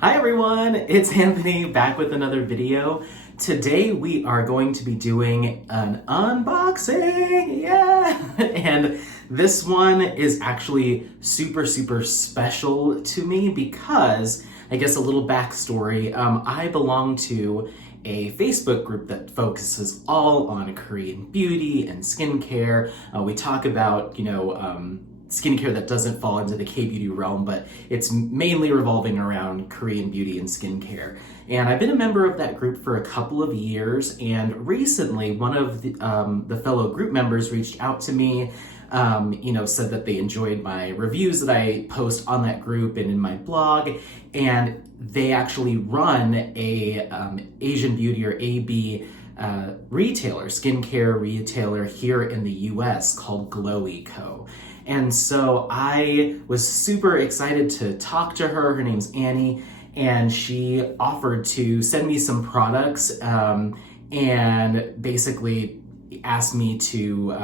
Hi everyone, it's Anthony back with another video. Today we are going to be doing an unboxing, yeah! And this one is actually super special to me because, I guess a little backstory, I belong to a Facebook group that focuses all on Korean beauty and skincare. We talk about, skincare that doesn't fall into the K-beauty realm, but it's mainly revolving around Korean beauty and skincare. And I've been a member of that group for a couple of years, and recently one of the fellow group members reached out to me, said that they enjoyed my reviews that I post on that group and in my blog, and they actually run a Asian beauty or AB skincare retailer here in the US called Glowie Co. And so I was super excited to talk to her. Her name's Annie, and she offered to send me some products and basically asked me to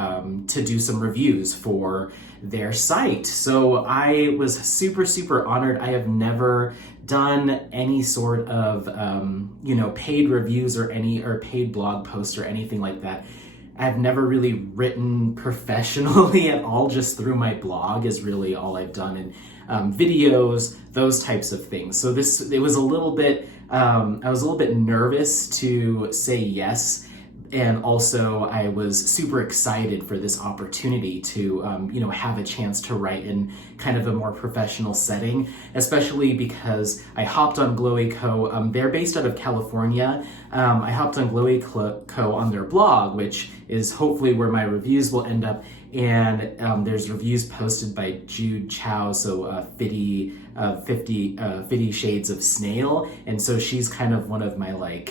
do some reviews for their site. So I was super honored. I have never done any sort of paid reviews or paid blog posts or anything like that. I've never really written professionally at all, just through my blog is really all I've done, and videos, those types of things. So it was a little bit, I was a little bit nervous to say yes. And also I was super excited for this opportunity to, have a chance to write in kind of a more professional setting, especially because I hopped on Glowie Co. They're based out of California. I hopped on Glowie Co. on their blog, which is hopefully where my reviews will end up. And there's reviews posted by Jude Chow, so 50 Shades of Snail. And so she's kind of one of my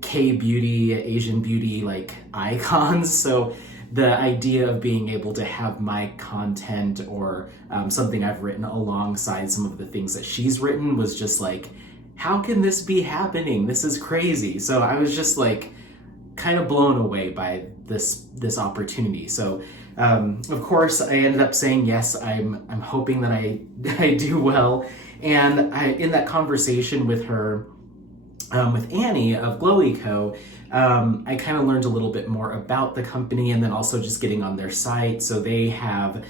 K-beauty, Asian beauty icons. So the idea of being able to have my content or something I've written alongside some of the things that she's written was just how can this be happening? This is crazy. So I was just kind of blown away by this opportunity. So of course I ended up saying yes. I'm hoping that I do well. And in that conversation with her, with Annie of Glowie Co., I kind of learned a little bit more about the company, and then also just getting on their site. So they have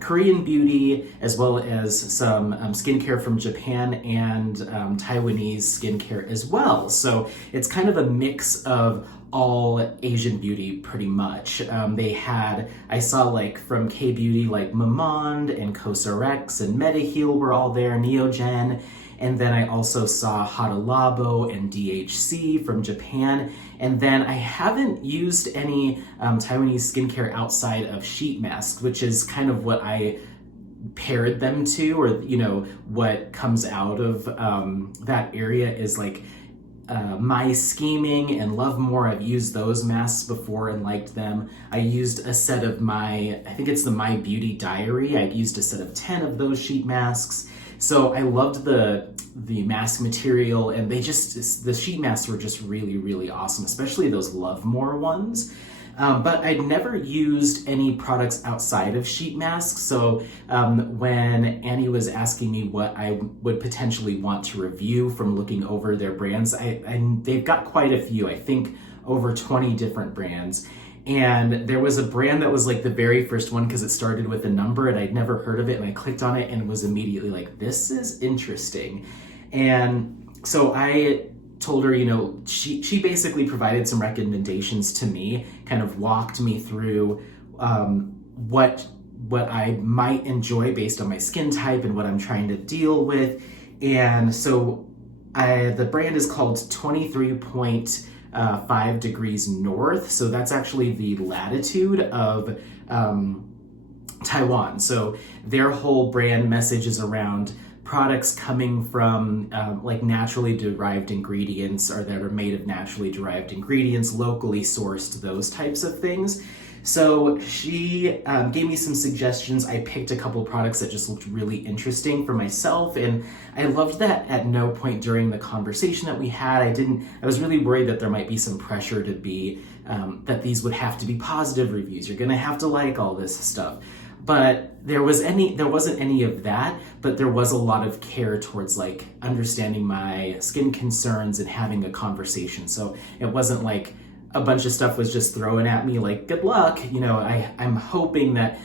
Korean beauty as well as some skincare from Japan and Taiwanese skincare as well. So it's kind of a mix of all Asian beauty pretty much. I saw from K-beauty Mamonde and Cosrx and Mediheal were all there, Neogen. And then I also saw Hada Labo and DHC from Japan. And then I haven't used any Taiwanese skincare outside of sheet masks, which is kind of what I paired them to, or, what comes out of that area is My Scheming and Lovemore. I've used those masks before and liked them. I used a set of I think it's the My Beauty Diary. I've used a set of 10 of those sheet masks. So I loved the mask material, and the sheet masks were just really awesome, especially those Lovemore ones. But I'd never used any products outside of sheet masks. So when Annie was asking me what I would potentially want to review from looking over their brands, they've got quite a few, I think over 20 different brands. And there was a brand that was the very first one because it started with a number and I'd never heard of it, and I clicked on it and was immediately this is interesting. And so I told her, she basically provided some recommendations to me, kind of walked me through what I might enjoy based on my skin type and what I'm trying to deal with. And so the brand is called 23.5 degrees north. So that's actually the latitude of Taiwan. So their whole brand message is around products coming from naturally derived ingredients, or that are made of naturally derived ingredients, locally sourced, those types of things. So she gave me some suggestions. I picked a couple products that just looked really interesting for myself, and I loved that at no point during the conversation that we had, I was really worried that there might be some pressure to be, that these would have to be positive reviews. You're gonna have to like all this stuff. but there wasn't any of that, but there was a lot of care towards like understanding my skin concerns and having a conversation. So it wasn't like a bunch of stuff was just thrown at me like, good luck. You know, I'm hoping that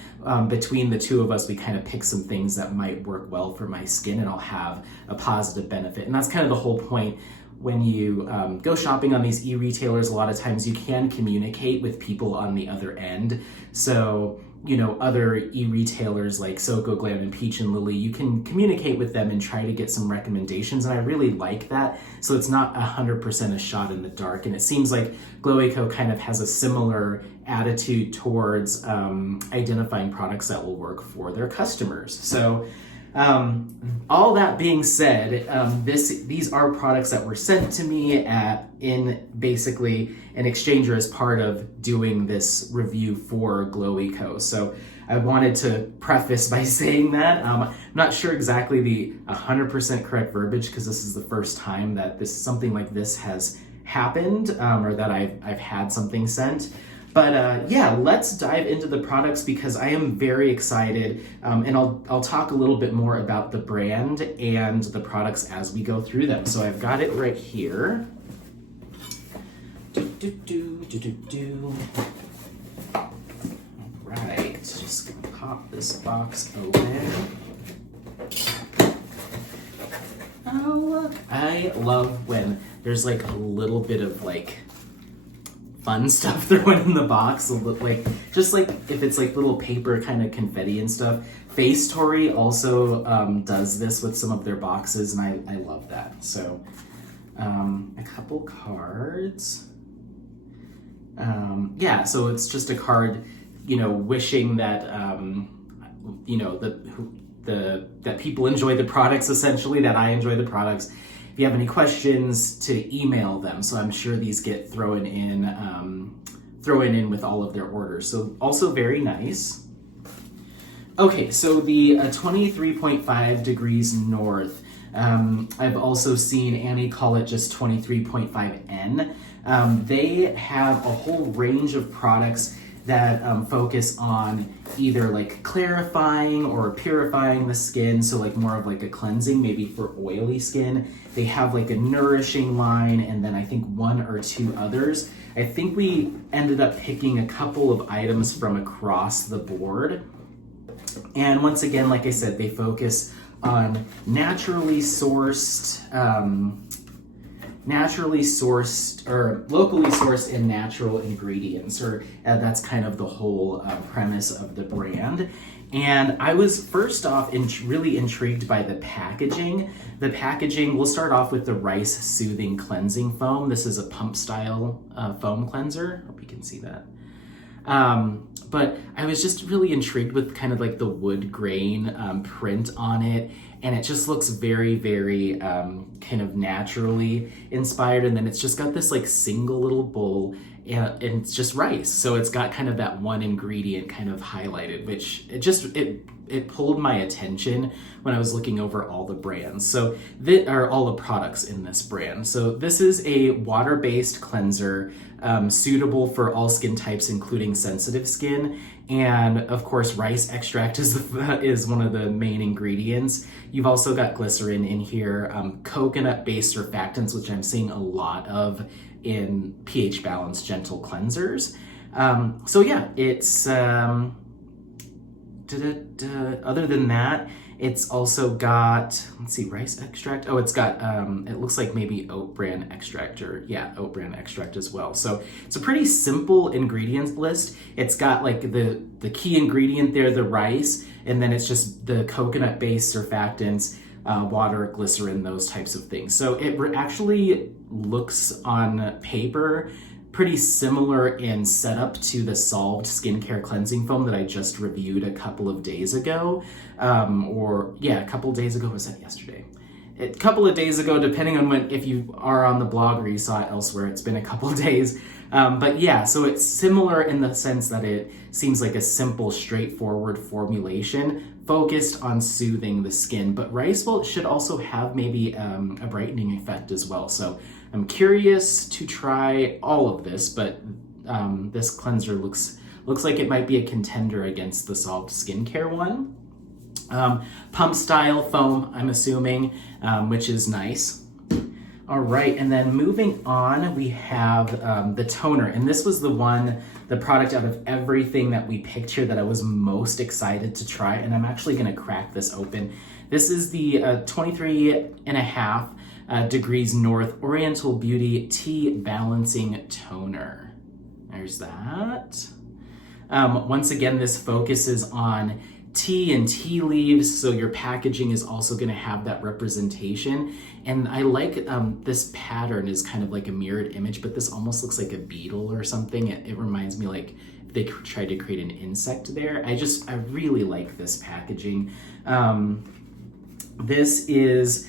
between the two of us, we kind of pick some things that might work well for my skin and I'll have a positive benefit. And that's kind of the whole point. When you go shopping on these e-retailers, a lot of times you can communicate with people on the other end. So, you know, other e-retailers like Soko, Glam, and Peach and Lily, you can communicate with them and try to get some recommendations. And I really like that. So it's not 100% a shot in the dark. And it seems like Glowie Co kind of has a similar attitude towards identifying products that will work for their customers. So all that being said, these are products that were sent to me in basically an exchange or as part of doing this review for Glowie Co. So I wanted to preface by saying that. I'm not sure exactly the 100% correct verbiage because this is the first time that something like this has happened or that I've had something sent. But yeah, let's dive into the products because I am very excited, and I'll talk a little bit more about the brand and the products as we go through them. So I've got it right here. All right, just gonna pop this box open. Oh, look. I love when there's like a little bit of like fun stuff thrown in the box. Like just like if it's like little paper kind of confetti and stuff. Face Story also does this with some of their boxes, and I love that. So a couple cards. Yeah, so it's just a card, you know, wishing that you know that people enjoy the products, essentially, that I enjoy the products. If you have any questions, to email them. So I'm sure these get thrown in with all of their orders. So also very nice. Okay, so the 23.5 degrees north. I've also seen Annie call it just 23.5N. They have a whole range of products that focus on either like clarifying or purifying the skin, so like more of like a cleansing, maybe for oily skin. They have like a nourishing line, and then I think one or two others. I think we ended up picking a couple of items from across the board. And once again, like I said, they focus on naturally sourced or locally sourced and natural ingredients, or that's kind of the whole premise of the brand. And I was first off really intrigued by the packaging. The packaging, we'll start off with the Rice Soothing Cleansing Foam. This is a pump style foam cleanser. Hope you can see that. But I was just really intrigued with kind of like the wood grain print on it. And it just looks very, very kind of naturally inspired. And then it's just got this like single little bowl, and it's just rice. So it's got kind of that one ingredient kind of highlighted, which it pulled my attention when I was looking over all the brands. So all the products in this brand. So this is a water-based cleanser suitable for all skin types, including sensitive skin. And of course, rice extract is one of the main ingredients. You've also got glycerin in here, coconut-based surfactants, which I'm seeing a lot of in pH balanced gentle cleansers. So yeah, it's other than that, it's also got, let's see, rice extract. Oh, it's got, it looks like maybe oat bran extract, or yeah, oat bran extract as well. So it's a pretty simple ingredients list. It's got like the key ingredient there, the rice, and then it's just the coconut-based surfactants, water, glycerin, those types of things. So it actually looks on paper pretty similar in setup to the Solved Skincare Cleansing Foam that I just reviewed a couple of days ago. A couple of days ago, was that yesterday? A couple of days ago, depending on if you are on the blog or you saw it elsewhere, it's been a couple of days. But yeah, so it's similar in the sense that it seems like a simple, straightforward formulation focused on soothing the skin. But rice should also have maybe a brightening effect as well. So I'm curious to try all of this, but this cleanser looks looks like it might be a contender against the Soft Skincare one. Pump style foam, I'm assuming, which is nice. All right, and then moving on, we have the toner, and this was the product out of everything that we picked here that I was most excited to try, and I'm actually gonna crack this open. This is the 23.5 degrees North Oriental Beauty Tea Balancing Toner. There's that. Once again, this focuses on tea and tea leaves, so your packaging is also going to have that representation. And I like this pattern is kind of like a mirrored image, but this almost looks like a beetle or something. It reminds me like they tried to create an insect there. I really like this packaging. This is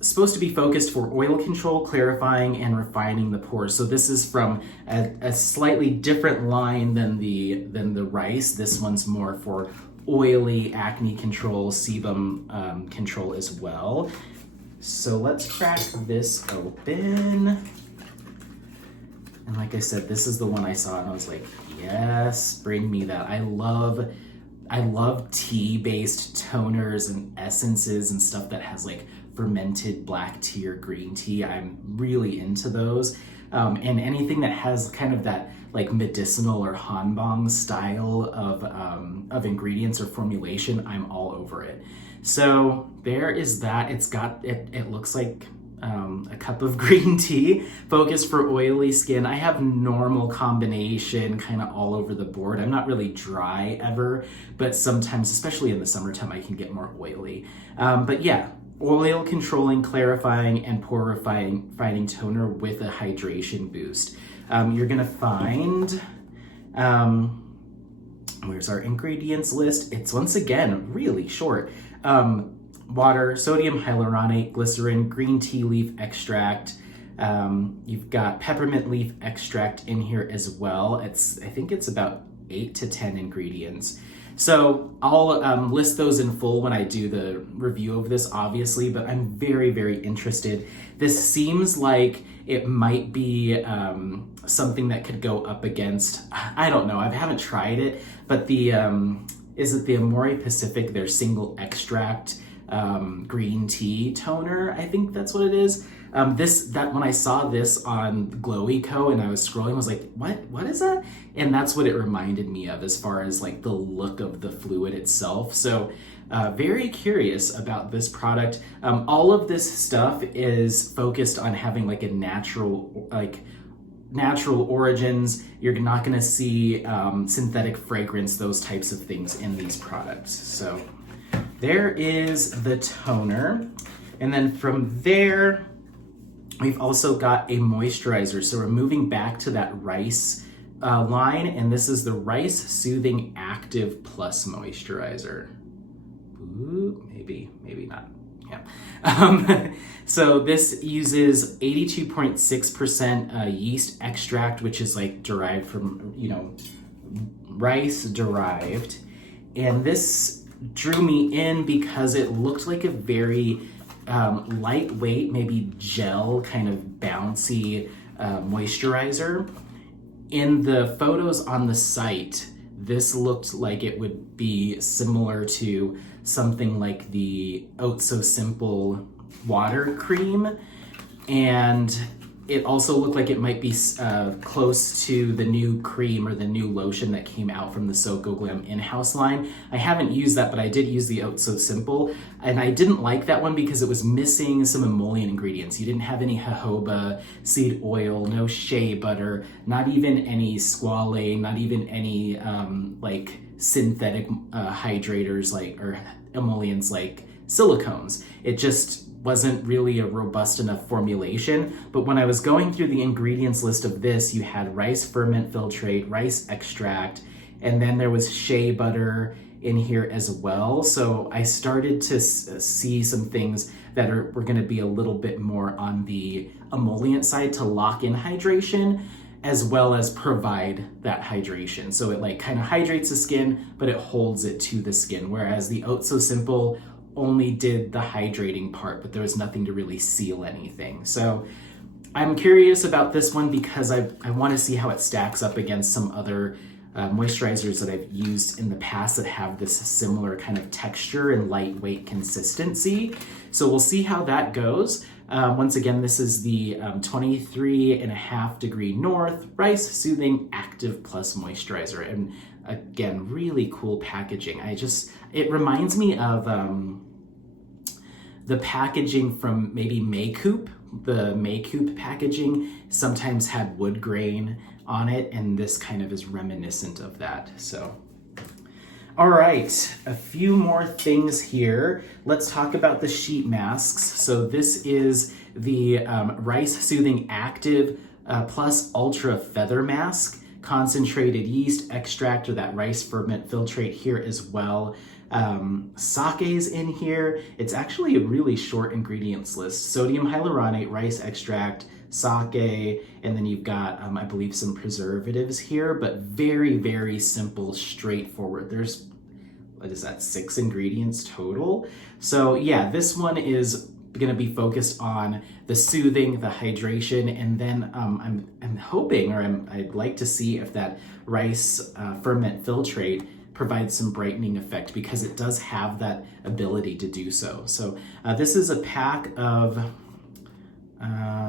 supposed to be focused for oil control, clarifying, and refining the pores. So this is from a slightly different line than the rice. This one's more for oily acne control, sebum control as well. So let's crack this open. And like I said, this is the one I saw and I was like, yes, bring me that. I love tea-based toners and essences and stuff that has like fermented black tea or green tea. I'm really into those. And anything that has kind of that like medicinal or hanbang style of ingredients or formulation, I'm all over it. So there is that. It looks like a cup of green tea, focused for oily skin. I have normal combination kind of all over the board. I'm not really dry ever, but sometimes, especially in the summertime, I can get more oily. But yeah, oil controlling, clarifying, and pore refining toner with a hydration boost. You're gonna find, where's our ingredients list? It's once again really short. Water, sodium hyaluronate, glycerin, green tea leaf extract. You've got peppermint leaf extract in here as well. I think it's about 8 to 10 ingredients. So I'll list those in full when I do the review of this, obviously, but I'm very, very interested. This seems like it might be something that could go up against, I don't know, I haven't tried it, but is it the Amore Pacific, their single extract green tea toner? I think that's what it is. When I saw this on Glowie Co and I was scrolling, I was like, what is that? And that's what it reminded me of as far as like the look of the fluid itself. So very curious about this product. All of this stuff is focused on having like a natural origins. You're not gonna see synthetic fragrance, those types of things in these products. So there is the toner. And then from there, we've also got a moisturizer. So we're moving back to that rice line, and this is the Rice Soothing Active Plus Moisturizer. Ooh, maybe not. Yeah. So this uses 82.6% yeast extract, which is like derived from, rice derived. And this drew me in because it looked like a very lightweight, maybe gel kind of bouncy moisturizer. In the photos on the site, this looked like it would be similar to something like the Oh So Simple water cream, and it also looked like it might be close to the new cream or the new lotion that came out from the So Go Glam in-house line. I haven't used that, but I did use the Oh So Simple, and I didn't like that one because it was missing some emollient ingredients. You didn't have any jojoba seed oil, no shea butter, not even any squalane, not even any like synthetic hydrators or emollients like silicones. It just wasn't really a robust enough formulation. But when I was going through the ingredients list of this, you had rice ferment filtrate, rice extract, and then there was shea butter in here as well. So I started to see some things that were gonna be a little bit more on the emollient side to lock in hydration, as well as provide that hydration. So it like kind of hydrates the skin, but it holds it to the skin. Whereas the Oh So Simple only did the hydrating part, but there was nothing to really seal anything. So I'm curious about this one because I want to see how it stacks up against some other moisturizers that I've used in the past that have this similar kind of texture and lightweight consistency. So we'll see how that goes. Once again, this is the 23.5 degree north rice soothing active plus moisturizer. And again, really cool packaging. It reminds me of the packaging from maybe Maycoop. The Maycoop packaging sometimes had wood grain on it, and this kind of is reminiscent of that. So, all right, a few more things here. Let's talk about the sheet masks. So this is the Rice Soothing Active Plus Ultra Feather Mask, concentrated yeast extract or that rice ferment filtrate here as well. Sake's in here. It's actually a really short ingredients list. Sodium hyaluronate, rice extract, sake, and then you've got, I believe, some preservatives here, but very, very simple, straightforward. There's, what is that, 6 ingredients total? So yeah, this one is going to be focused on the soothing, the hydration, and then I'm hoping, or I'd like to see if that rice ferment filtrate provides some brightening effect, because it does have that ability to do so. So this is a pack of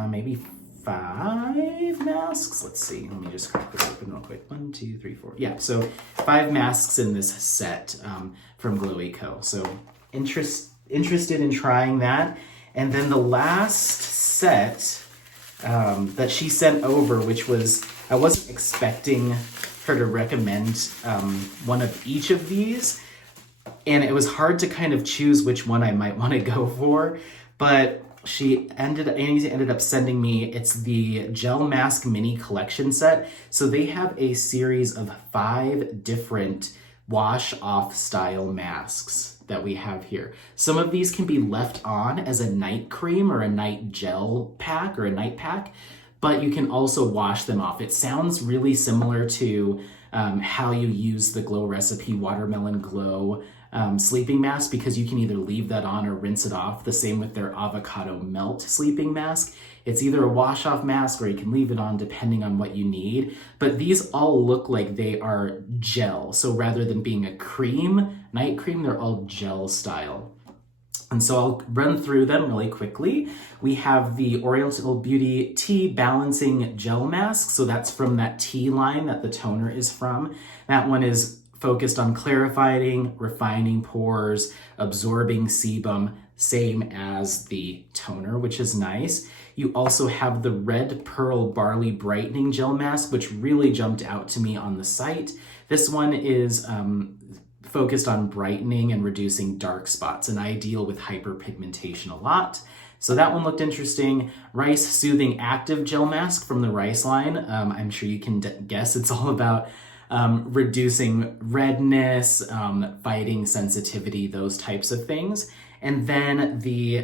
maybe 5 masks. Let's see, let me just crack this open real quick. 1, 2, 3, 4. Yeah, so 5 masks in this set from Glowie Co. So interested in trying that. And then the last set that she sent over, which was, I wasn't expecting her to recommend one of each of these, and it was hard to kind of choose which one I might want to go for, but Annie ended up sending me, it's the Gel Mask Mini Collection Set. So they have a series of 5 different wash-off style masks that we have here. Some of these can be left on as a night cream or a night gel pack or a night pack, but you can also wash them off. It sounds really similar to how you use the Glow Recipe Watermelon Glow sleeping mask, because you can either leave that on or rinse it off. The same with their Avocado Melt sleeping mask. It's either a wash-off mask or you can leave it on depending on what you need. But these all look like they are gel. So rather than being a cream, night cream, they're all gel style. And so I'll run through them really quickly. We have the Oriental Beauty Tea Balancing Gel Mask. So that's from that tea line that the toner is from. That one is focused on clarifying, refining pores, absorbing sebum, same as the toner, which is nice. You also have the Red Pearl Barley Brightening Gel Mask, which really jumped out to me on the site. This one is focused on brightening and reducing dark spots, and I deal with hyperpigmentation a lot. So that one looked interesting. Rice Soothing Active Gel Mask from the Rice line. I'm sure you can guess it's all about reducing redness, fighting sensitivity, those types of things. And then the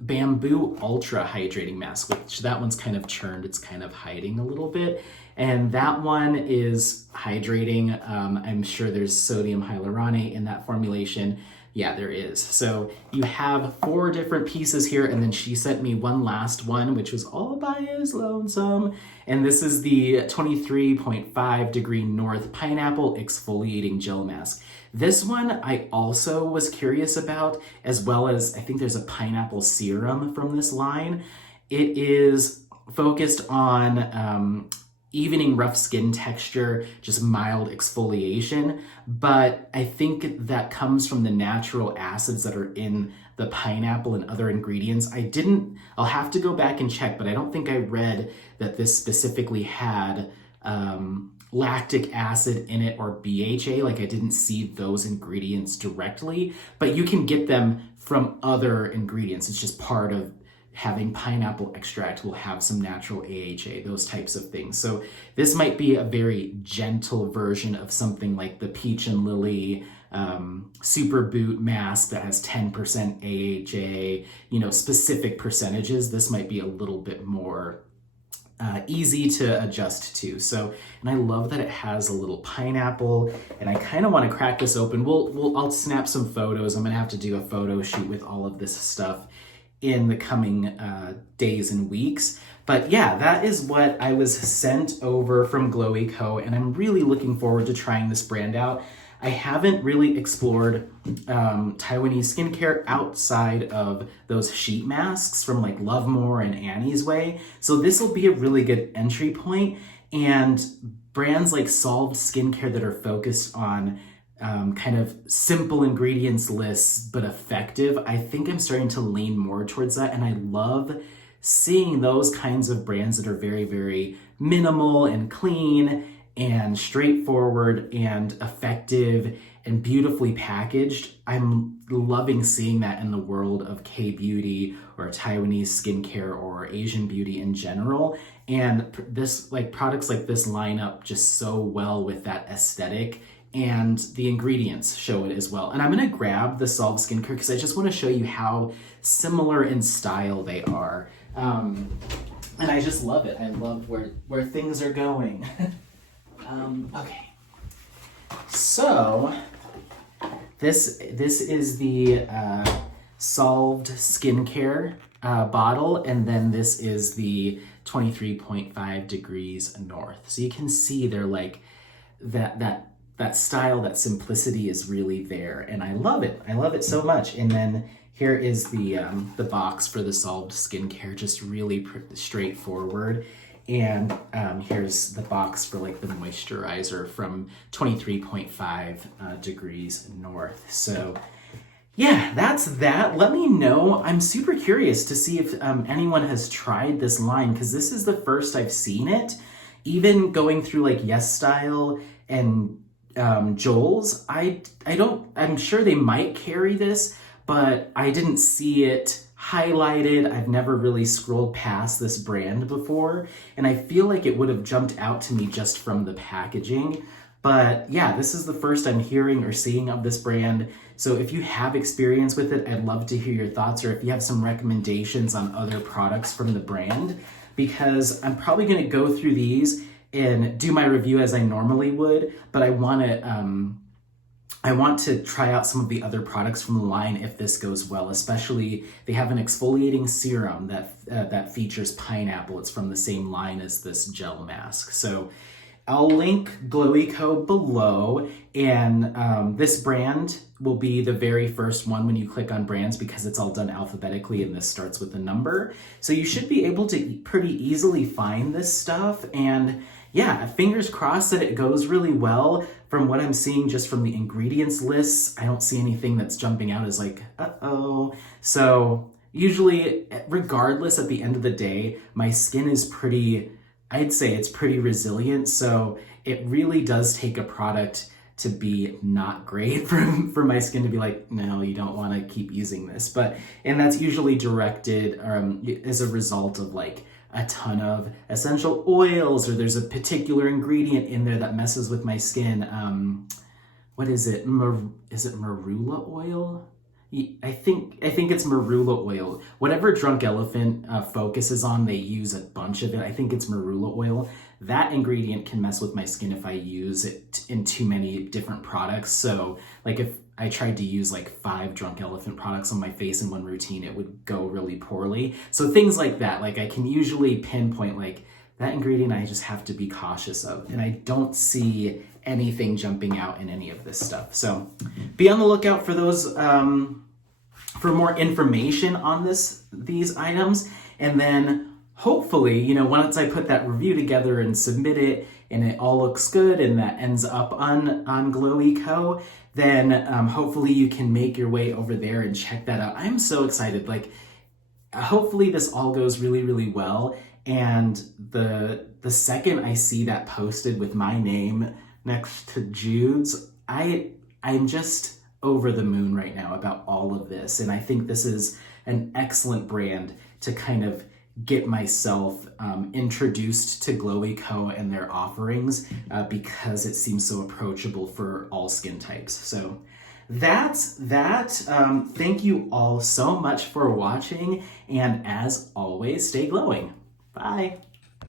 Bamboo Ultra Hydrating Mask, which that one's kind of churned. It's kind of hiding a little bit. And that one is hydrating. I'm sure there's sodium hyaluronate in that formulation. Yeah, there is. So you have 4 different pieces here, and then she sent me one last one, which was all by his lonesome. And this is the 23.5 degree north pineapple exfoliating gel mask. This one I also was curious about, as well as I think there's a pineapple serum from this line. It is focused on evening rough skin texture, just mild exfoliation, but I think that comes from the natural acids that are in the pineapple and other ingredients. I'll have to go back and check, but I don't think I read that this specifically had lactic acid in it or BHA. Like, I didn't see those ingredients directly, but you can get them from other ingredients. It's just part of having pineapple extract will have some natural AHA, those types of things. So this might be a very gentle version of something like the Peach and Lily Super Boot mask that has 10% AHA, specific percentages. This might be a little bit more easy to adjust to. So, and I love that it has a little pineapple, and I kind of want to crack this open. I'll snap some photos. I'm gonna have to do a photo shoot with all of this stuff in the coming days and weeks. But yeah, that is what I was sent over from Glowie Co, and I'm really looking forward to trying this brand out. I haven't really explored Taiwanese skincare outside of those sheet masks from like Lovemore and Annie's Way. So this will be a really good entry point, and brands like Solved Skincare that are focused on kind of simple ingredients lists, but effective. I think I'm starting to lean more towards that. And I love seeing those kinds of brands that are very, very minimal and clean and straightforward and effective and beautifully packaged. I'm loving seeing that in the world of K-beauty or Taiwanese skincare or Asian beauty in general. And this, like, products like this line up just so well with that aesthetic, and the ingredients show it as well. And I'm gonna grab the Solved Skincare because I just wanna show you how similar in style they are. And I just love it. I love where things are going. Okay, so this is the Solved Skincare bottle, and then this is the 23.5 degrees north. So you can see they're like that style, that simplicity is really there, and I love it. I love it so much. And then here is the box for the Solved Skincare, just really straightforward. And here's the box for like the moisturizer from 23.5 degrees north. So yeah, that's that. Let me know. I'm super curious to see if anyone has tried this line, because this is the first I've seen it. Even going through like Yes Style and Joel's, I'm sure they might carry this, but I didn't see it highlighted. I've never really scrolled past this brand before, and I feel like it would have jumped out to me just from the packaging. But yeah, this is the first I'm hearing or seeing of this brand. So if you have experience with it, I'd love to hear your thoughts, or if you have some recommendations on other products from the brand, because I'm probably going to go through these and do my review as I normally would, but I want to try out some of the other products from the line if this goes well. Especially, they have an exfoliating serum that features pineapple. It's from the same line as this gel mask. So I'll link Glowie Co below, and this brand will be the very first one when you click on brands, because it's all done alphabetically and this starts with a number. So you should be able to pretty easily find this stuff, and yeah, fingers crossed that it goes really well. From what I'm seeing just from the ingredients lists, I don't see anything that's jumping out as like, uh-oh. So usually, regardless, at the end of the day, my skin is I'd say it's pretty resilient. So it really does take a product to be not great for my skin to be like, no, you don't want to keep using this. And that's usually directed as a result of like a ton of essential oils, or there's a particular ingredient in there that messes with my skin. What is it? Is it marula oil? I think it's marula oil. Whatever Drunk Elephant focuses on, they use a bunch of it. I think it's marula oil. That ingredient can mess with my skin if I use it in too many different products. So like if I tried to use like 5 Drunk Elephant products on my face in one routine, it would go really poorly. So things like that, like I can usually pinpoint like that ingredient I just have to be cautious of. And I don't see anything jumping out in any of this stuff. So be on the lookout for those, for more information on these items. And then hopefully, once I put that review together and submit it and it all looks good and that ends up on Glowie Co, then hopefully you can make your way over there and check that out. I'm so excited. Like, hopefully this all goes really, really well. And the second I see that posted with my name next to Jude's, I'm just over the moon right now about all of this. And I think this is an excellent brand to kind of get myself introduced to Glowie Co and their offerings because it seems so approachable for all skin types. So that's that. Thank you all so much for watching, and as always, stay glowing. Bye.